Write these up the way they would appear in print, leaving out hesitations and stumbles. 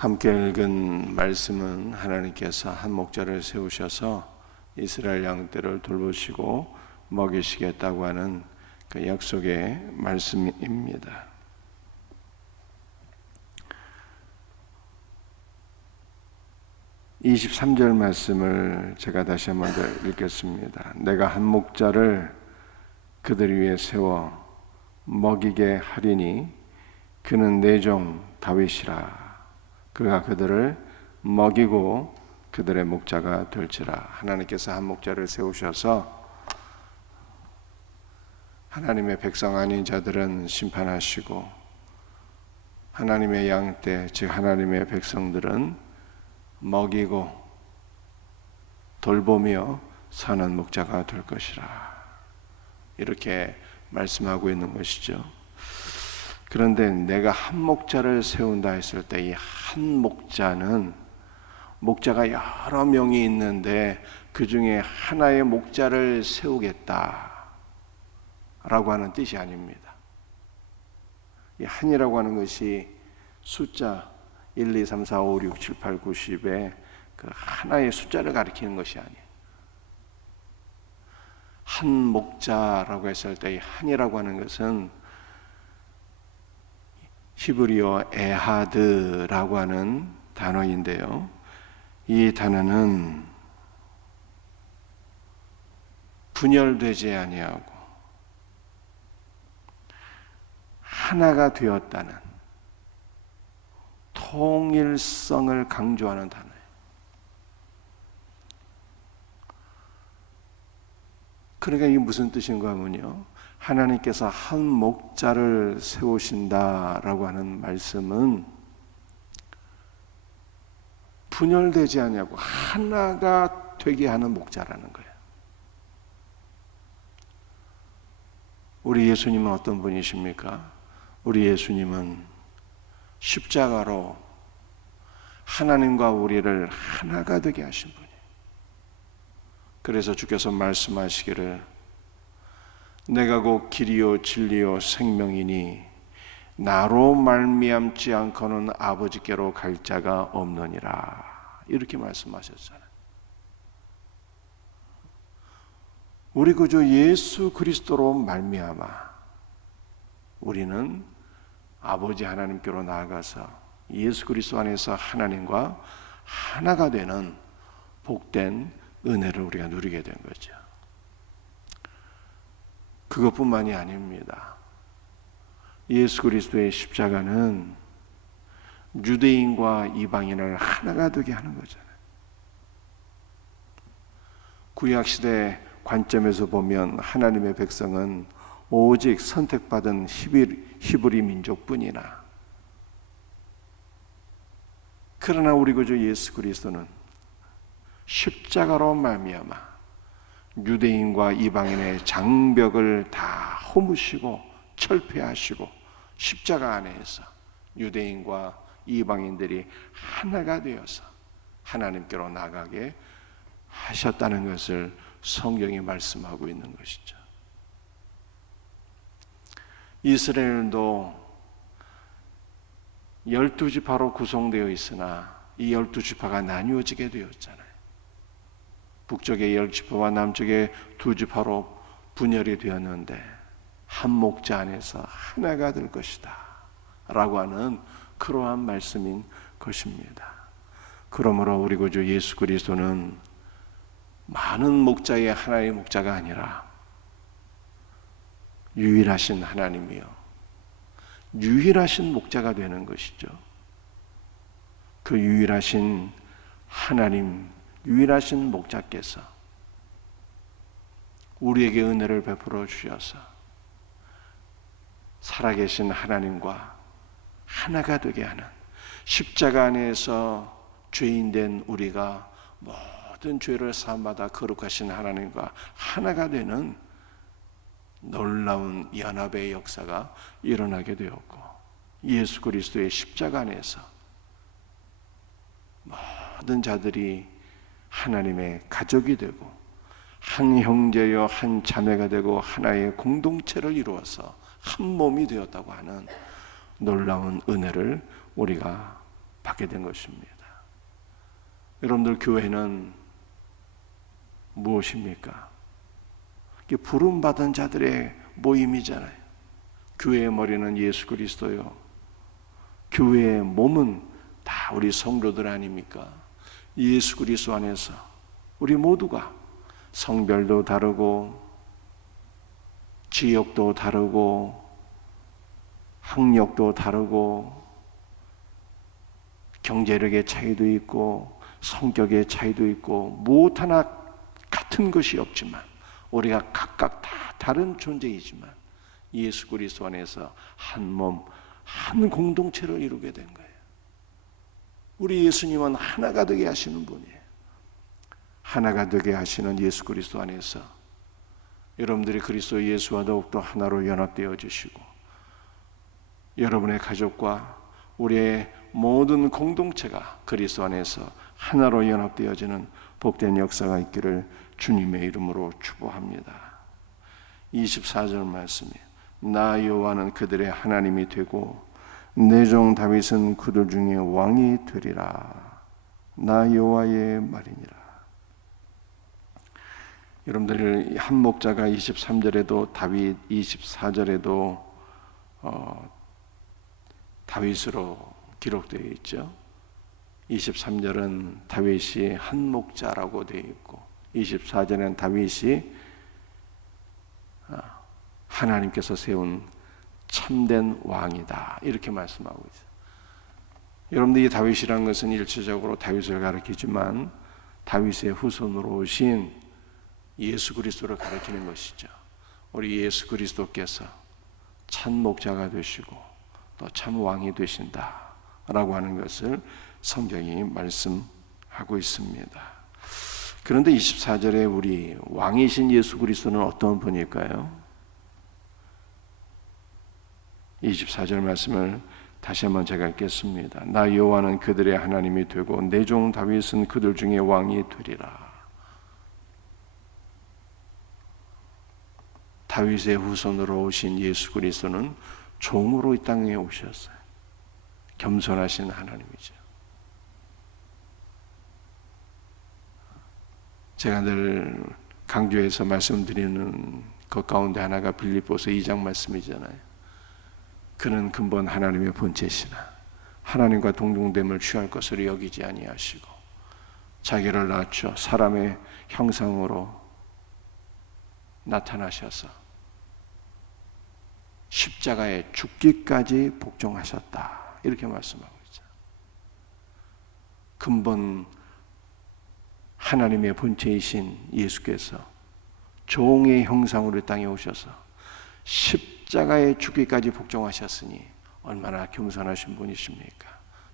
함께 읽은 말씀은 하나님께서 한 목자를 세우셔서 이스라엘 양떼를 돌보시고 먹이시겠다고 하는 그 약속의 말씀입니다. (23절) 말씀을 제가 다시 한번 더 읽겠습니다. 내가 한 목자를 그들 위에 세워 먹이게 하리니 그는 내 종 다윗이라. 그가 그들을 먹이고 그들의 목자가 될지라. 하나님께서 한 목자를 세우셔서 하나님의 백성 아닌 자들은 심판하시고 하나님의 양떼 즉 하나님의 백성들은 먹이고 돌보며 사는 목자가 될 것이라. 이렇게 말씀하고 있는 것이죠. 그런데 내가 한 목자를 세운다 했을 때 이 한 목자는 목자가 여러 명이 있는데 그 중에 하나의 목자를 세우겠다 라고 하는 뜻이 아닙니다. 이 한이라고 하는 것이 숫자 1, 2, 3, 4, 5, 6, 7, 8, 9, 10의 그 하나의 숫자를 가리키는 것이 아니에요. 한 목자라고 했을 때 이 한이라고 하는 것은 히브리어 에하드라고 하는 단어인데요. 이 단어는 분열되지 아니하고 하나가 되었다는 통일성을 강조하는 단어예요. 그러니까 이게 무슨 뜻인가 하면요, 하나님께서 한 목자를 세우신다라고 하는 말씀은 분열되지 않냐고 하나가 되게 하는 목자라는 거예요. 우리 예수님은 어떤 분이십니까? 우리 예수님은 십자가로 하나님과 우리를 하나가 되게 하신 분이에요. 그래서 주께서 말씀하시기를 내가 곧 길이요 진리요 생명이니 나로 말미암지 않고는 아버지께로 갈 자가 없느니라. 이렇게 말씀하셨잖아요. 우리 구주 예수 그리스도로 말미암아 우리는 아버지 하나님께로 나아가서 예수 그리스도 안에서 하나님과 하나가 되는 복된 은혜를 우리가 누리게 된 거죠. 그것뿐만이 아닙니다. 예수 그리스도의 십자가는 유대인과 이방인을 하나가 되게 하는 거잖아요. 구약시대 관점에서 보면 하나님의 백성은 오직 선택받은 히브리 민족뿐이나, 그러나 우리 구주 예수 그리스도는 십자가로 말미암아 유대인과 이방인의 장벽을 다 허무시고 철폐하시고 십자가 안에서 유대인과 이방인들이 하나가 되어서 하나님께로 나가게 하셨다는 것을 성경이 말씀하고 있는 것이죠. 이스라엘도 12지파로 구성되어 있으나 이 12지파가 나뉘어지게 되었잖아요. 북쪽의 10지파와 남쪽의 2지파로 분열이 되었는데 한 목자 안에서 하나가 될 것이다 라고 하는 그러한 말씀인 것입니다. 그러므로 우리 구주 예수 그리스도는 많은 목자의 하나의 목자가 아니라 유일하신 하나님이요 유일하신 목자가 되는 것이죠. 그 유일하신 하나님, 유일하신 목자께서 우리에게 은혜를 베풀어 주셔서 살아계신 하나님과 하나가 되게 하는, 십자가 안에서 죄인된 우리가 모든 죄를 사함받아 거룩하신 하나님과 하나가 되는 놀라운 연합의 역사가 일어나게 되었고, 예수 그리스도의 십자가 안에서 모든 자들이 하나님의 가족이 되고 한 형제여 한 자매가 되고 하나의 공동체를 이루어서 한 몸이 되었다고 하는 놀라운 은혜를 우리가 받게 된 것입니다. 여러분들 교회는 무엇입니까? 이게 부름받은 자들의 모임이잖아요. 교회의 머리는 예수 그리스도요. 교회의 몸은 다 우리 성도들 아닙니까? 예수 그리스도 안에서 우리 모두가 성별도 다르고 지역도 다르고 학력도 다르고 경제력의 차이도 있고 성격의 차이도 있고 무엇 하나 같은 것이 없지만 우리가 각각 다 다른 존재이지만 예수 그리스도 안에서 한 몸, 한 공동체를 이루게 된 거예요. 우리 예수님은 하나가 되게 하시는 분이에요. 하나가 되게 하시는 예수 그리스도 안에서 여러분들이 그리스도 예수와 더욱더 하나로 연합되어 주시고 여러분의 가족과 우리의 모든 공동체가 그리스도 안에서 하나로 연합되어지는 복된 역사가 있기를 주님의 이름으로 축복합니다. 24절 말씀이에요. 나 여호와는 그들의 하나님이 되고 내 종 다윗은 그들 중에 왕이 되리라. 나 여호와의 말이니라. 여러분들 한 목자가 23절에도 다윗, 24절에도 다윗으로 기록되어 있죠. 23절은 다윗이 한 목자라고 되어 있고 24절은 다윗이 하나님께서 세운 참된 왕이다 이렇게 말씀하고 있어요. 여러분들 이 다윗이라는 것은 일체적으로 다윗을 가리키지만 다윗의 후손으로 오신 예수 그리스도를 가리키는 것이죠. 우리 예수 그리스도께서 참 목자가 되시고 또 참 왕이 되신다라고 하는 것을 성경이 말씀하고 있습니다. 그런데 24절에 우리 왕이신 예수 그리스도는 어떤 분일까요? 24절 말씀을 다시 한번 제가 읽겠습니다. 나 여호와는 그들의 하나님이 되고 내 종 다윗은 그들 중에 왕이 되리라. 다윗의 후손으로 오신 예수 그리스도는 종으로 이 땅에 오셨어요. 겸손하신 하나님이죠. 제가 늘 강조해서 말씀드리는 것 가운데 하나가 빌립보서 2장 말씀이잖아요. 그는 근본 하나님의 본체시나 하나님과 동등됨을 취할 것으로 여기지 아니하시고 자기를 낮춰 사람의 형상으로 나타나셔서 십자가에 죽기까지 복종하셨다 이렇게 말씀하고 있죠. 근본 하나님의 본체이신 예수께서 종의 형상으로 이 땅에 오셔서 십자가에 죽기까지 복종하셨으니 얼마나 겸손하신 분이십니까?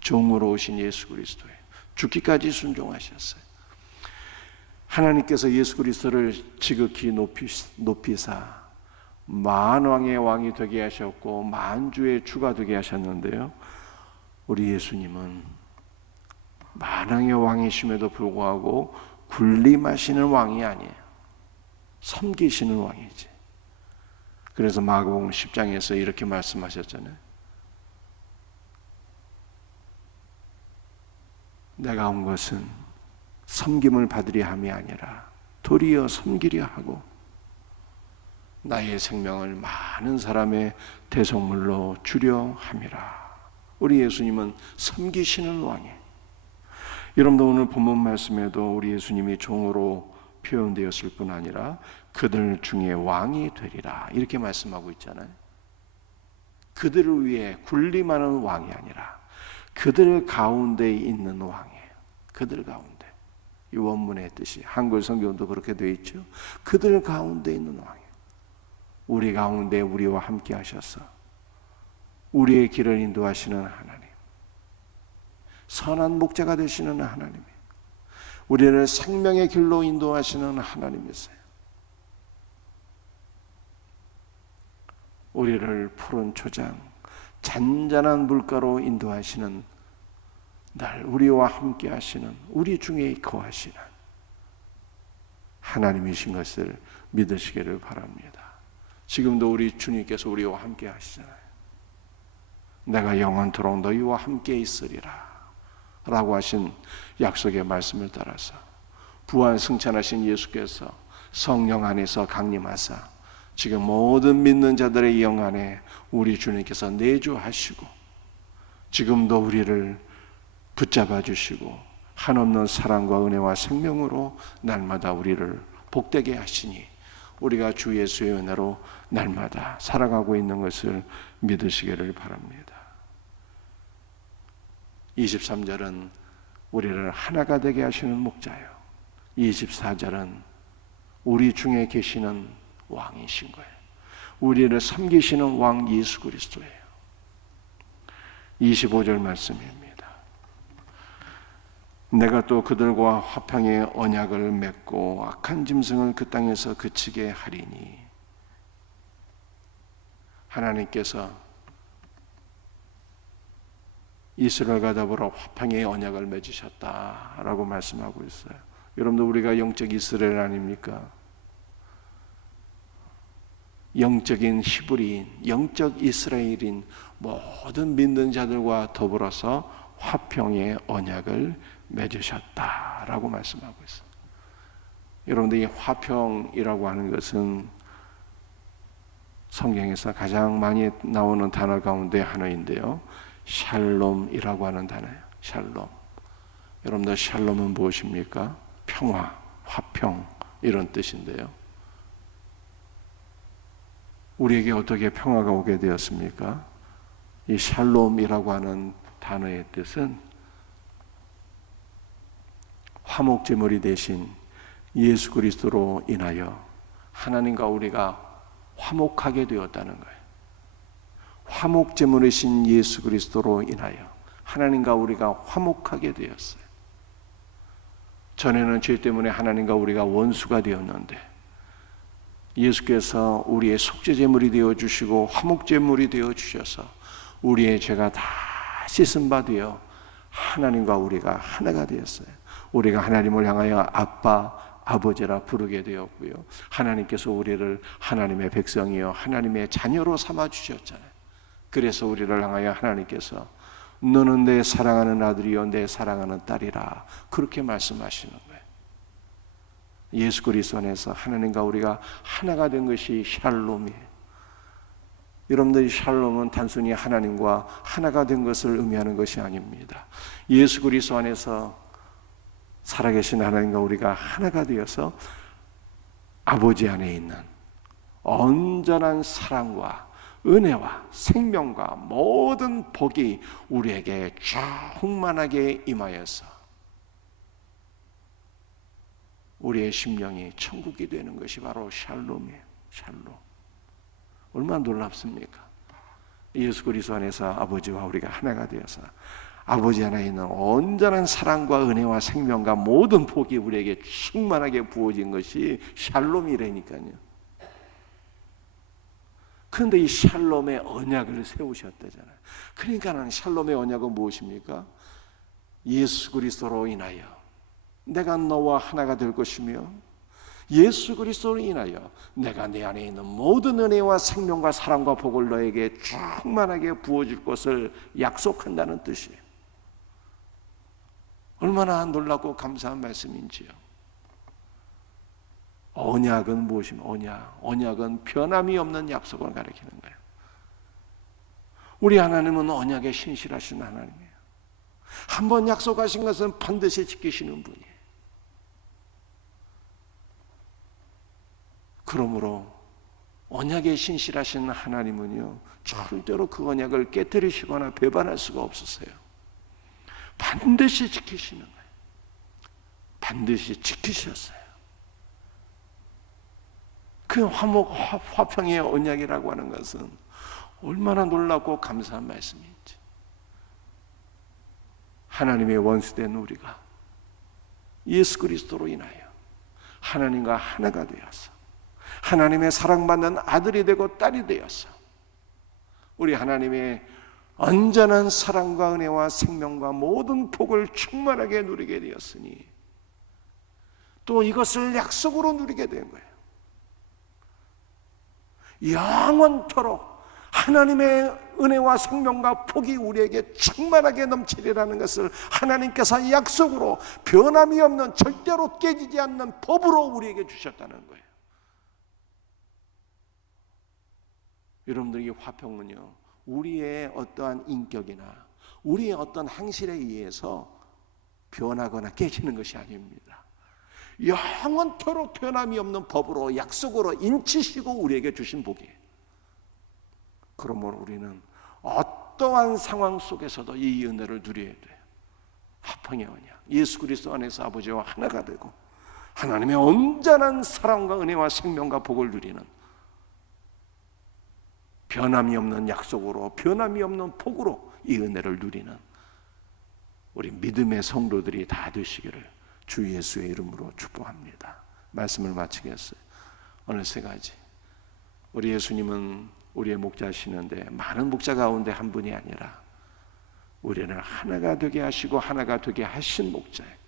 종으로 오신 예수 그리스도에 죽기까지 순종하셨어요. 하나님께서 예수 그리스도를 지극히 높이사 만왕의 왕이 되게 하셨고 만주의 주가 되게 하셨는데요, 우리 예수님은 만왕의 왕이심에도 불구하고 군림하시는 왕이 아니에요. 섬기시는 왕이지. 그래서 마가복음 10장에서 이렇게 말씀하셨잖아요. 내가 온 것은 섬김을 받으려 함이 아니라 도리어 섬기려 하고 나의 생명을 많은 사람의 대속물로 주려 함이라. 우리 예수님은 섬기시는 왕이에요. 여러분도 오늘 본문 말씀에도 우리 예수님이 종으로 표현되었을 뿐 아니라 그들 중에 왕이 되리라 이렇게 말씀하고 있잖아요. 그들을 위해 군림하는 왕이 아니라 그들 가운데 있는 왕이에요. 그들 가운데. 이 원문의 뜻이 한글 성경도 그렇게 되어 있죠. 그들 가운데 있는 왕이에요. 우리 가운데 우리와 함께 하셔서 우리의 길을 인도하시는 하나님, 선한 목자가 되시는 하나님, 우리를 생명의 길로 인도하시는 하나님이세요. 우리를 푸른 초장, 잔잔한 물가로 인도하시는 날 우리와 함께 하시는, 우리 중에 거하시는 하나님이신 것을 믿으시기를 바랍니다. 지금도 우리 주님께서 우리와 함께 하시잖아요. 내가 영원토록 너희와 함께 있으리라. 라고 하신 약속의 말씀을 따라서 부활 승천하신 예수께서 성령 안에서 강림하사 지금 모든 믿는 자들의 영 안에 우리 주님께서 내주하시고 지금도 우리를 붙잡아 주시고 한없는 사랑과 은혜와 생명으로 날마다 우리를 복되게 하시니 우리가 주 예수의 은혜로 날마다 살아가고 있는 것을 믿으시기를 바랍니다. 23절은 우리를 하나가 되게 하시는 목자요, 24절은 우리 중에 계시는 왕이신 거예요. 우리를 섬기시는 왕 예수 그리스도예요. 25절 말씀입니다. 내가 또 그들과 화평의 언약을 맺고 악한 짐승을 그 땅에서 그치게 하리니, 하나님께서 이스라엘과 더불어 화평의 언약을 맺으셨다라고 말씀하고 있어요. 여러분들, 우리가 영적 이스라엘 아닙니까? 영적인 히브리인, 영적 이스라엘인 모든 믿는 자들과 더불어서 화평의 언약을 맺으셨다라고 말씀하고 있어요. 여러분들, 이 화평이라고 하는 것은 성경에서 가장 많이 나오는 단어 가운데 하나인데요, 샬롬이라고 하는 단어예요. 샬롬. 여러분들, 샬롬은 무엇입니까? 평화, 화평, 이런 뜻인데요, 우리에게 어떻게 평화가 오게 되었습니까? 이 샬롬이라고 하는 단어의 뜻은 화목제물이 되신 예수 그리스도로 인하여 하나님과 우리가 화목하게 되었다는 거예요. 화목제물이신 예수 그리스도로 인하여 하나님과 우리가 화목하게 되었어요. 전에는 죄 때문에 하나님과 우리가 원수가 되었는데 예수께서 우리의 속죄제물이 되어주시고 화목제물이 되어주셔서 우리의 죄가 다 씻은 바 되어 하나님과 우리가 하나가 되었어요. 우리가 하나님을 향하여 아빠, 아버지라 부르게 되었고요, 하나님께서 우리를 하나님의 백성이요 하나님의 자녀로 삼아주셨잖아요. 그래서 우리를 향하여 하나님께서 너는 내 사랑하는 아들이요 내 사랑하는 딸이라 그렇게 말씀하시는 거예요. 예수 그리스도 안에서 하나님과 우리가 하나가 된 것이 샬롬이에요. 여러분들, 샬롬은 단순히 하나님과 하나가 된 것을 의미하는 것이 아닙니다. 예수 그리스도 안에서 살아계신 하나님과 우리가 하나가 되어서 아버지 안에 있는 온전한 사랑과 은혜와 생명과 모든 복이 우리에게 충만하게 임하여서 우리의 심령이 천국이 되는 것이 바로 샬롬이에요. 샬롬. 얼마나 놀랍습니까? 예수 그리스도 안에서 아버지와 우리가 하나가 되어서 아버지 안에 있는 온전한 사랑과 은혜와 생명과 모든 복이 우리에게 충만하게 부어진 것이 샬롬이라니까요. 그런데 이 샬롬의 언약을 세우셨다잖아요. 그러니까 샬롬의 언약은 무엇입니까? 예수 그리스도로 인하여 내가 너와 하나가 될 것이며 예수 그리스도로 인하여 내가 내 안에 있는 모든 은혜와 생명과 사랑과 복을 너에게 충만하게 부어줄 것을 약속한다는 뜻이에요. 얼마나 놀랍고 감사한 말씀인지요. 언약은 무엇입니까? 언약은 변함이 없는 약속을 가리키는 거예요. 우리 하나님은 언약에 신실하신 하나님이에요. 한번 약속하신 것은 반드시 지키시는 분이에요. 그러므로 언약에 신실하신 하나님은요, 절대로 그 언약을 깨뜨리시거나 배반할 수가 없으세요. 반드시 지키시는 거예요. 반드시 지키셨어요. 그 화평의 언약이라고 하는 것은 얼마나 놀랍고 감사한 말씀인지. 하나님의 원수된 우리가 예수 그리스도로 인하여 하나님과 하나가 되어서 하나님의 사랑받는 아들이 되고 딸이 되어서 우리 하나님의 온전한 사랑과 은혜와 생명과 모든 복을 충만하게 누리게 되었으니 또 이것을 약속으로 누리게 된 거예요. 영원토록 하나님의 은혜와 생명과 복이 우리에게 충만하게 넘치리라는 것을 하나님께서 약속으로 변함이 없는, 절대로 깨지지 않는 법으로 우리에게 주셨다는 거예요. 여러분들, 이 화평은요, 우리의 어떠한 인격이나 우리의 어떤 행실에 의해서 변하거나 깨지는 것이 아닙니다. 영원토록 변함이 없는 법으로, 약속으로 인치시고 우리에게 주신 복이에요. 그러므로 우리는 어떠한 상황 속에서도 이 은혜를 누려야 돼요. 화평의 언약, 예수 그리스도 안에서 아버지와 하나가 되고 하나님의 온전한 사랑과 은혜와 생명과 복을 누리는, 변함이 없는 약속으로, 변함이 없는 복으로 이 은혜를 누리는 우리 믿음의 성도들이 다 되시기를 주 예수의 이름으로 축복합니다. 말씀을 마치겠어요. 어느 세 가지. 우리 예수님은 우리의 목자시는데 많은 목자 가운데 한 분이 아니라 우리를 하나가 되게 하시고 하나가 되게 하신 목자예요.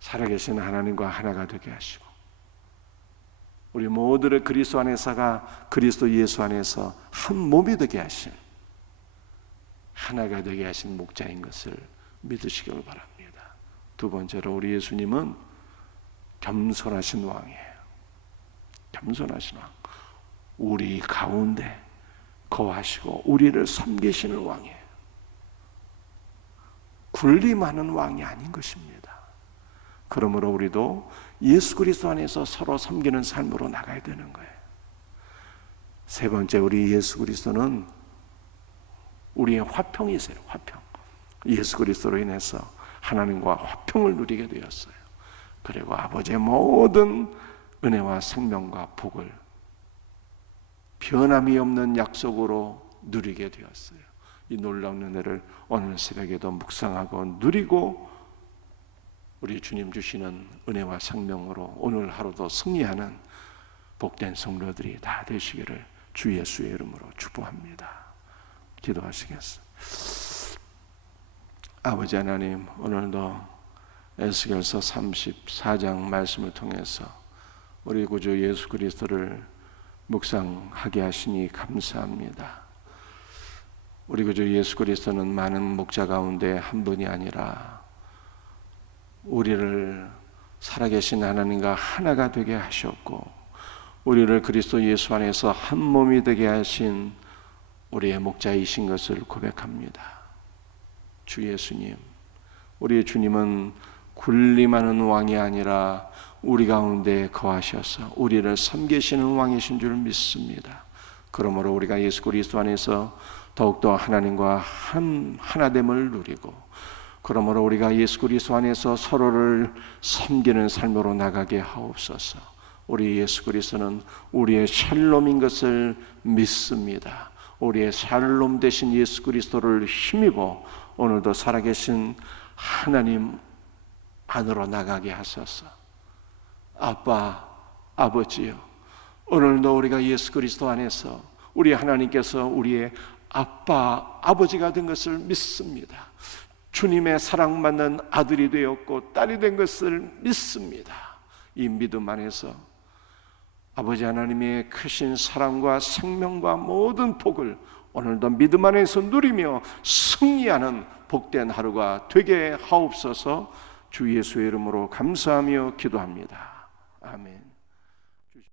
살아계신 하나님과 하나가 되게 하시고 우리 모두를 그리스도 안에서가 그리스도 예수 안에서 한 몸이 되게 하신, 하나가 되게 하신 목자인 것을 믿으시길 바랍니다. 두 번째로, 우리 예수님은 겸손하신 왕이에요. 겸손하신 왕, 우리 가운데 거하시고 우리를 섬기시는 왕이에요. 군림하는 왕이 아닌 것입니다. 그러므로 우리도 예수 그리스도 안에서 서로 섬기는 삶으로 나가야 되는 거예요. 세 번째, 우리 예수 그리스도는 우리의 화평이세요. 화평. 예수 그리스도로 인해서 하나님과 화평을 누리게 되었어요. 그리고 아버지의 모든 은혜와 생명과 복을 변함이 없는 약속으로 누리게 되었어요. 이 놀라운 은혜를 오늘 새벽에도 묵상하고 누리고 우리 주님 주시는 은혜와 생명으로 오늘 하루도 승리하는 복된 성도들이 다 되시기를 주 예수의 이름으로 축복합니다. 기도하시겠습니다. 아버지 하나님, 오늘도 에스겔서 34장 말씀을 통해서 우리 구주 예수 그리스도를 묵상하게 하시니 감사합니다. 우리 구주 예수 그리스도는 많은 목자 가운데 한 분이 아니라 우리를 살아계신 하나님과 하나가 되게 하셨고 우리를 그리스도 예수 안에서 한 몸이 되게 하신 우리의 목자이신 것을 고백합니다. 주 예수님, 우리의 주님은 군림하는 왕이 아니라 우리 가운데 거하셔서 우리를 섬기시는 왕이신 줄 믿습니다. 그러므로 우리가 예수 그리스도 안에서 더욱더 하나님과 하나됨을 누리고, 그러므로 우리가 예수 그리스도 안에서 서로를 섬기는 삶으로 나가게 하옵소서. 우리 예수 그리스도는 우리의 샬롬인 것을 믿습니다. 우리의 샬롬 되신 예수 그리스도를 힘입어 오늘도 살아계신 하나님 안으로 나가게 하소서. 아빠, 아버지요, 오늘도 우리가 예수 그리스도 안에서 우리 하나님께서 우리의 아빠, 아버지가 된 것을 믿습니다. 주님의 사랑받는 아들이 되었고 딸이 된 것을 믿습니다. 이 믿음 안에서 아버지 하나님의 크신 사랑과 생명과 모든 복을 오늘도 믿음 안에서 누리며 승리하는 복된 하루가 되게 하옵소서. 주 예수의 이름으로 감사하며 기도합니다. 아멘.